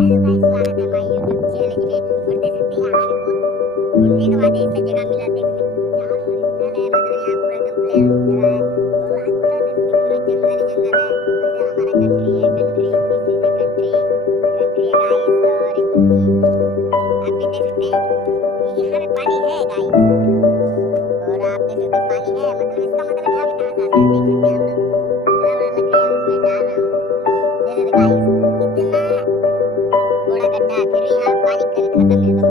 Hello guys, स्वागत है हमारे यूट्यूब चैनल में। और देख सकते हैं यहाँ पे बहुत घूमने के बाद ऐसा जगह मिला देखने, चारों ओर स्थल है, मतलब यहाँ पूरा एकदम प्लेन जगह है। और आज बता देते हैं पूरा जंगल ही जंगल है। और इधर हमारा कंट्री है, country this is a country, country है गाइस। और